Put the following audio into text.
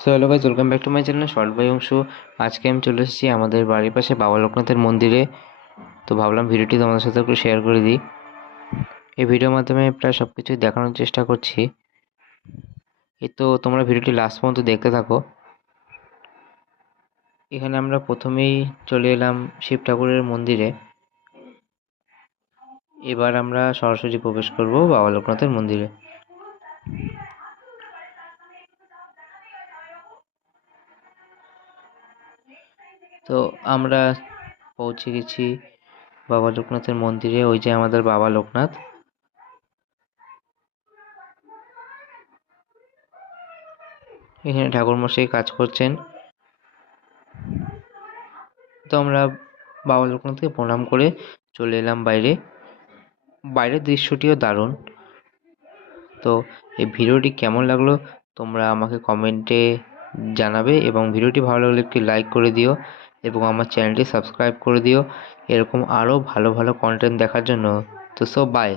So hello guys, welcome back to my channel short by Anshu. আজকে আমি চলে এসেছি আমাদের বাড়ির পাশে বাবা লোকনাথের মন্দিরে। তো ভাবলাম ভিডিওটি তোমাদের সাথে একটু শেয়ার করে দিই। এই ভিডিওর মাধ্যমে প্রায় সব কিছুই দেখানোর চেষ্টা করছি। এই তো তোমরা ভিডিওটি লাস্ট পর্যন্ত দেখতে থাকো। এখানে আমরা প্রথমেই চলে এলাম শিব ঠাকুরের মন্দিরে। এবার আমরা সরাসরি প্রবেশ করব বাবা লোকনাথের মন্দিরে। তো আমরা পৌঁছে গেছি বাবা লোকনাথের মন্দিরে। ওই যে আমাদের বাবা লোকনাথ। এখানে ঠাকুরমশাই কাজ করছেন। তো আমরা বাবা লোকনাথকে প্রণাম করে চলে এলাম বাইরে। বাইরের দৃশ্যটিও দারুণ। তো এই ভিডিওটি কেমন লাগলো তোমরা আমাকে কমেন্টে জানাবে, এবং ভিডিওটি ভালো লাগলে একটি লাইক করে দিও এবং আমার চ্যানেলটি সাবস্ক্রাইব করে দিও এরকম আরও ভালো ভালো কন্টেন্ট দেখার জন্য। তো বাই।